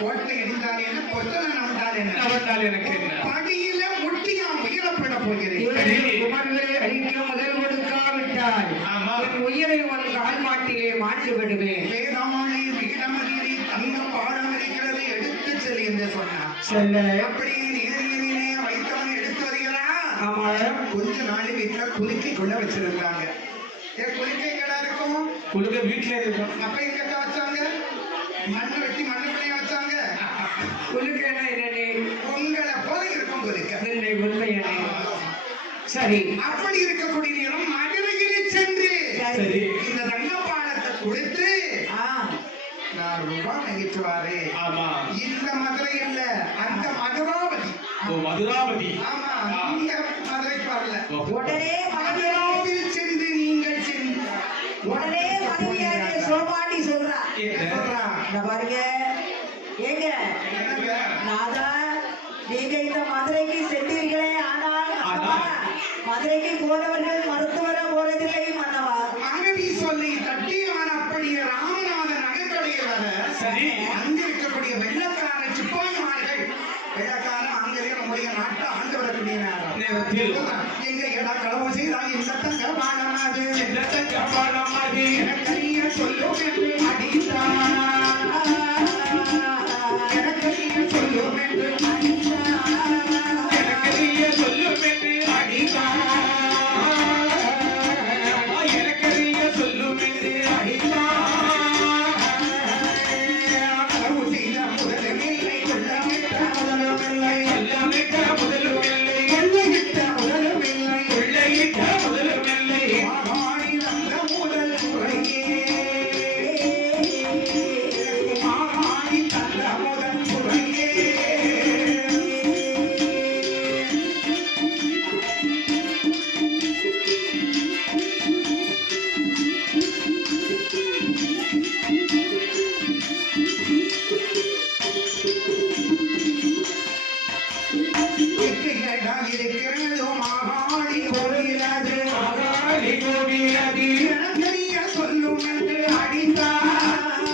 கோட்டை இடிந்தால் என்ன கொத்தல நடந்தால் எனக்கு படியில முட்டியாம் உயிரப்பட போகிறேன். அடிக்க முதல் கொடுக்காவிட்டால் உயிரை உன் கால் மாட்டிலே மாற்றி விடுவேன். வேதாமணி வீடமணி தங்க பாடம் இருக்கிறது எடுத்து செல் என்று சொன்னார். எப்படி நீரிலே வைத்தவன் எடுத்து வருகிறான். ஆமா, கொஞ்ச நாள் வீட்டுல குலுக்கி கொள்ள வச்சிருந்தாங்க. குலுக்கை கடை இருக்கும், குலுக்க வீட்டுல இருக்கும். அப்ப எங்க வச்சாங்க, மண்ணு வெட்டி மண்ணுக்குள்ளே வச்சாங்க. குலுக்கேனா என்னடி உங்களை போல இருக்கும் குலுக்க. சரி, அப்படி இருக்கக்கூடிய இடம் மதுரையில் சென்று இந்த தங்கப்பாடத்தை கொடுத்து ₹4 வாங்கிட்டுவாரு. இந்த மதுரை இல்ல, அந்த மதுராவதி. மதுராவதி, ஆமா, இந்த மதுரைக்கு வரல. உடனே மதுராவில் சென்று நீங்கள் சென்று உடனே மனைவியாக சோமாட்டி சொல்றா பாருங்க. ஏங்க நாதா, நீங்க இந்த மதுரைக்கு சென்றீர்களே, ஆனால் மதுரைக்கு போனவர்கள் மருத்துவர போறதில்லை மன்னவா. மனைவி சொல்லி தட்டியான அப்படியே ராமநாதன் நகைக்கடையில் அங்க இருக்கக்கூடிய வெள்ளக்கார சிப்பாய்மார்கள், வெள்ளக்கார ஆங்கிலேய நம்முடைய நாட்டை ஆண்டு வரக்கூடிய எங்க இடா களவு செய்தால் இந்த தங்க பாடமாது, இந்த தங்க பாடமாது எனக்கைய சொல்லும் என்று அடித்தான், எனக்கைய சொல்லும் என்று எனக்கைய சொல்லும் என்று அடித்தான், எனக்கைய சொல்லும் என்று அடித்தான். களவு செய்த முதலும் இல்லை, கொள்ளமிட்ட முதலும் இல்லை, கொள்ளமிட்ட முதலும் இல்லை, கொள்ளையிட்ட முதலும் இல்லை, கொள்ளையிட்ட முதலும் இல்லை. மாகாணி வந்த முதல் முறையே, மாகாணி தந்த முதல் முறையே. இருக்கிறது மாகாணி கோவிலது, மாகாணி கோவிலது எனக்கறிய சொல்லும் என்று அடித்தார்,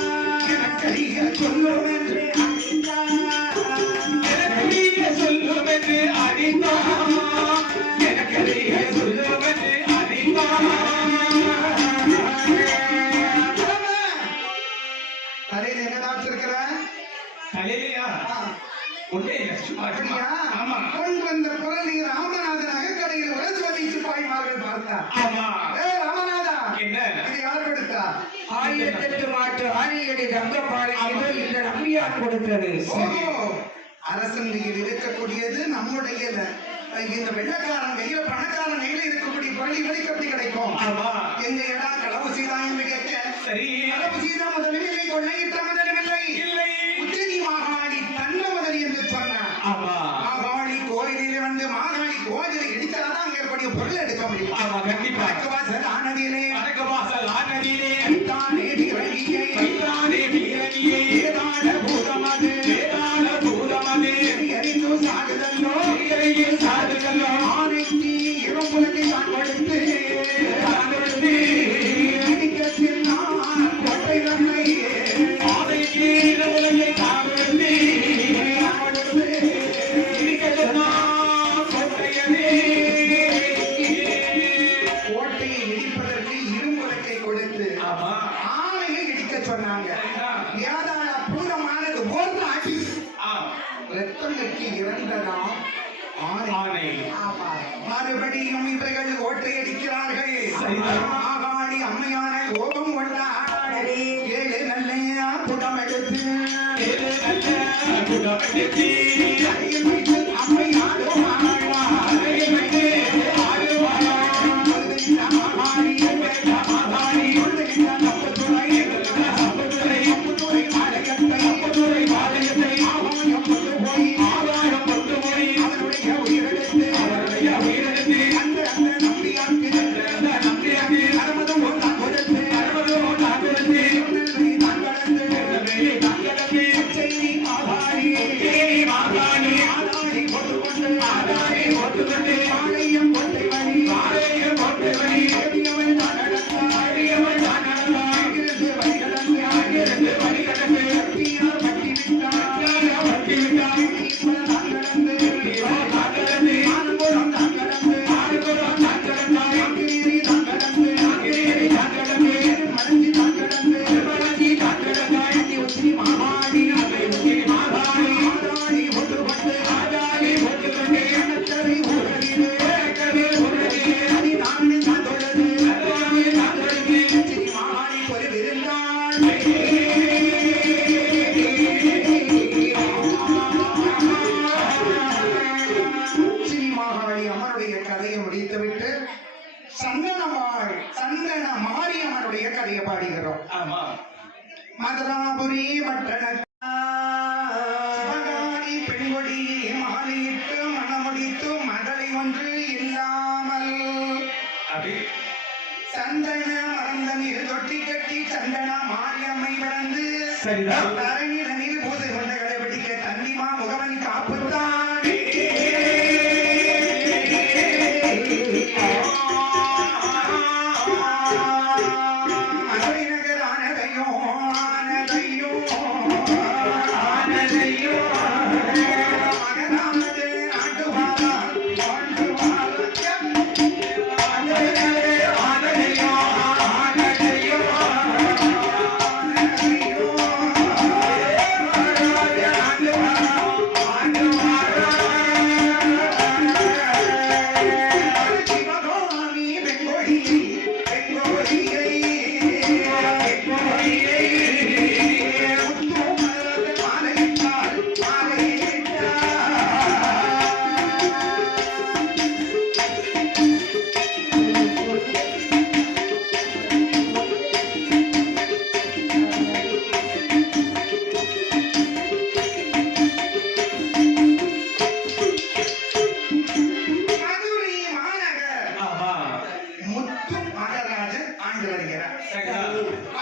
எனக்கறிய சொல்லும் என்று அடித்தார், எனக்கறிய சொல்லும் என்று அடித்தார், எனக்கறிய சொல்லும் என்று அடித்தார். தலையில என்னடா வச்சிருக்கிற? தலையிலையா கொண்டு வந்த குரலை ராமநாதன் நகைக்கடையில் உரசுவதை சிப்பாய்மார்கள் பார்த்தார். ராமநாதா, இது யார் கொடுத்தா? 1008 மாட்டு ஆரியடி தங்கப்பாலை இந்த நம்பியார் கொடுத்தது. அரசங்கையில் இருக்கக்கூடியது நம்முடைய இந்த வெள்ளக்காரன் கையில பணக்காரன் கையில இருக்கக்கூடிய பொருள் இவருக்கு எப்படி கிடைக்கும்? எங்க இடா களவு செய்தா என்று கேட்க, சரி, களவு செய்தா முதலும் இல்லை, கொள்ளையிட்ட முதலும் இல்லை, இல்லை, உத்திரி மாகாணி தன்ன முதல் என்று சொன்னார். மாகாணி கோயிலில் வந்து மாகாணி கோயிலை இடித்தாதான் அங்க இருக்கக்கூடிய பொருள் எடுக்க முடியும். வடக்குவாசல் ஆனதிலே, வடக்குவாசல் ஆனதிலே தானே வீரணியை, தானே வீரணியை, வேதாள பூதமது, வேதாள பூதமது எரிந்து சாகுதல்லோ, எரிந்து சாகுதல்லோ, ஆனைக்கு இரும்புலத்தை தான் கொடுத்து இடிக்கத்தில் நான் கொட்டை தன்னை, ஆனைக்கு இரும்புலத்தை தான் கொடுத்து கோட்டையை இடிப்பதற்கு இரும்புலத்தை கொடுத்து ஆணையை இடிக்க சொன்னாங்க. வேதாள பூரமானது ஒரு அடி ரத்தம் கட்டி இறந்ததாம் ஆணை. மறுபடியும் இவர்கள் கோட்டை அடிக்கிறார்கள். மாகாணி அம்மையான கோபம் கொண்டார். 7 நல்ல குடம் எடுத்து, 7 நல்ல குடம் எடுத்து அறையில் வைத்து அம்மை ஆடுவாளா, அறையில் வைத்து ஆடுவாளா. மாகாணி மாகாணி நம்பத்துறை ஸ்ரீமாகாளி அம்மனுடைய கதையை முடித்துவிட்டு சந்தன மாரியம்மனுடைய கதையை பாடுகிறோம். ஆமா. மதுராபுரி பட்டண சிவகாமி பெண்கொடியே மாலையிட்டு மணமுடித்து மகளை ஒன்று இல்லாமல் சந்தன மறந்த நீர் தொட்டி கட்டி சந்தன மாரியம்மை பிறந்து தரணியில் பூசை கொண்டகளை வெடிக்க தன்னிமா முகவன் காப்புத்தான்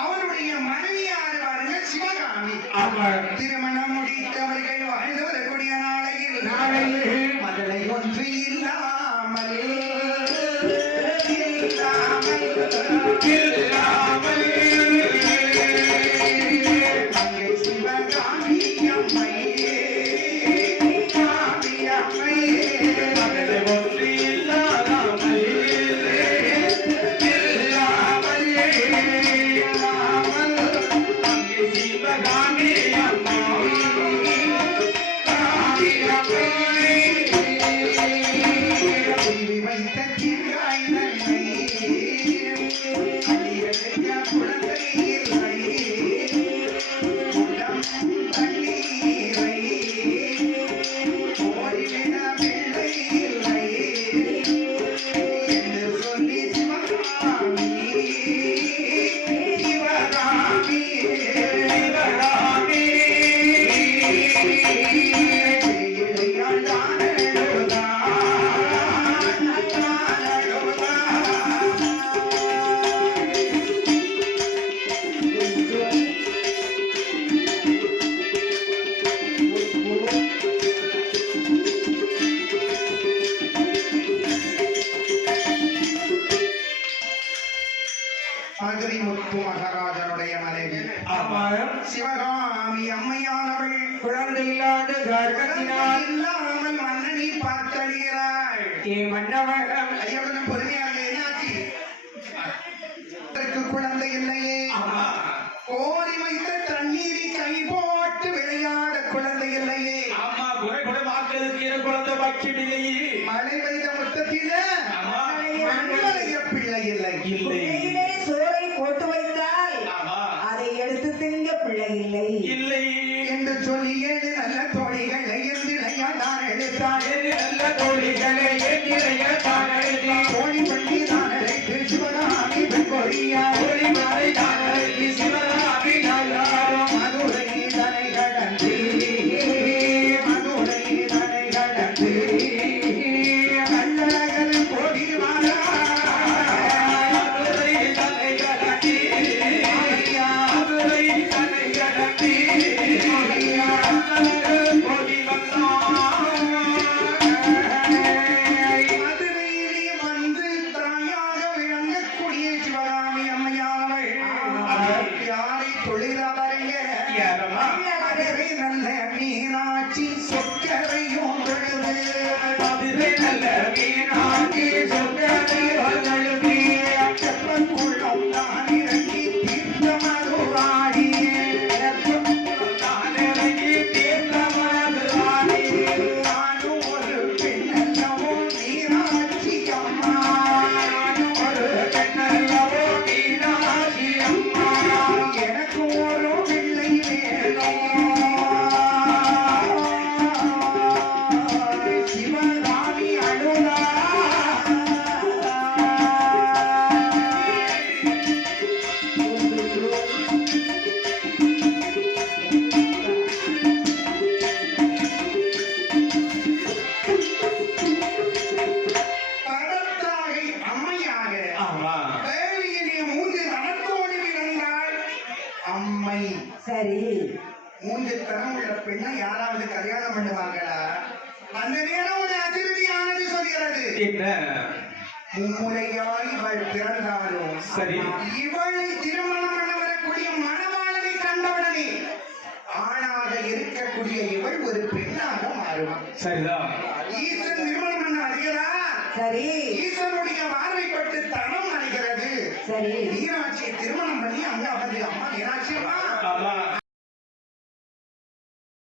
அவருடைய மனைவியார் வாருங்கள் சிவகாமி. திருமணம் முடித்தவர்கள் வாழ்ந்து வரக்கூடிய நாளையில் மகளை ஒன்று இல்லாமல் சிவகாமி அம்மை மதுரைமுத்து மகாராஜனுடைய மனைவி சிவகாமி அம்மையானவள் குழந்தை இல்லாத கர்ப்பத்தினால் இல்லாமல் மன்னனை பார்த்தழிகிறாள். மன்னவகம் ஐயவனும் பொறுமையாக என்னாச்சு? குழந்தை இல்லையே. கோரி வைத்த தண்ணீரை கை போட்டு விளையாட குழந்தை இல்லையே. ஆமா, குறைகுடமாக்கிறதுக்கு குழந்தை பாக்கியம் இல்லையே. மழை பெய்த முத்தத்தில பிள்ளை இல்லை. சோறை போட்டு வைத்தால் அதை எடுத்து திங்க பிள்ளை இல்லை இல்லை என்று சொல்லி ஏழு நல்ல தோழிகளை எந்திரையாதான் எடுத்தாள். நல்ல தோழிகளை எந்திரையாதான் எடுத்து தோழி பண்ணி தான் அழைத்து சிவகாமி பெண்கொடியா தோழி மாலை தான் அழைத்து சிவகாமி நல்லாரும் மதுரை தனை கடந்து கள்ளழகர் கோடி வாழா மீனாட்சி சொக்கரையும் நல்ல மீனாட்சி சொக்கரையும் செப்பக்குள்ளம் தான் இறங்கி தீர்த்த மதுராடி நானும் ஒரு பெண்ணல்லவோ மீனாட்சி அம்மா ஒரு பெண்ணல்லவோ மீனாட்சி அம்மா எனக்கும் அம்மை சரி. மூன்று தரம் உள்ள பெண்ணை யாராவது கல்யாணம் பண்ணுவாங்களா? அந்த நேரம் ஒரு அதிர்ச்சியானது சொல்கிறது. என்ன? மும்முறையாய் இவள் பிறந்தாலும் சரி. இவளை திருமணம் பண்ண வரக்கூடிய மணவாளனை கண்டவுடனே ஆணாக இருக்கக்கூடிய இவள் ஒரு பெண்ணாக மாறும். சரிதான். ஈசன் திருமணம் பண்ண அறிகிறா? சரி. ஈசனுடைய பார்வைப்பட்டு தனம் அறிகிறது. சரி. மீனாட்சியை திருமணம் பண்ணி அங்க வந்து அம்மா மீனாட்சி அம்மா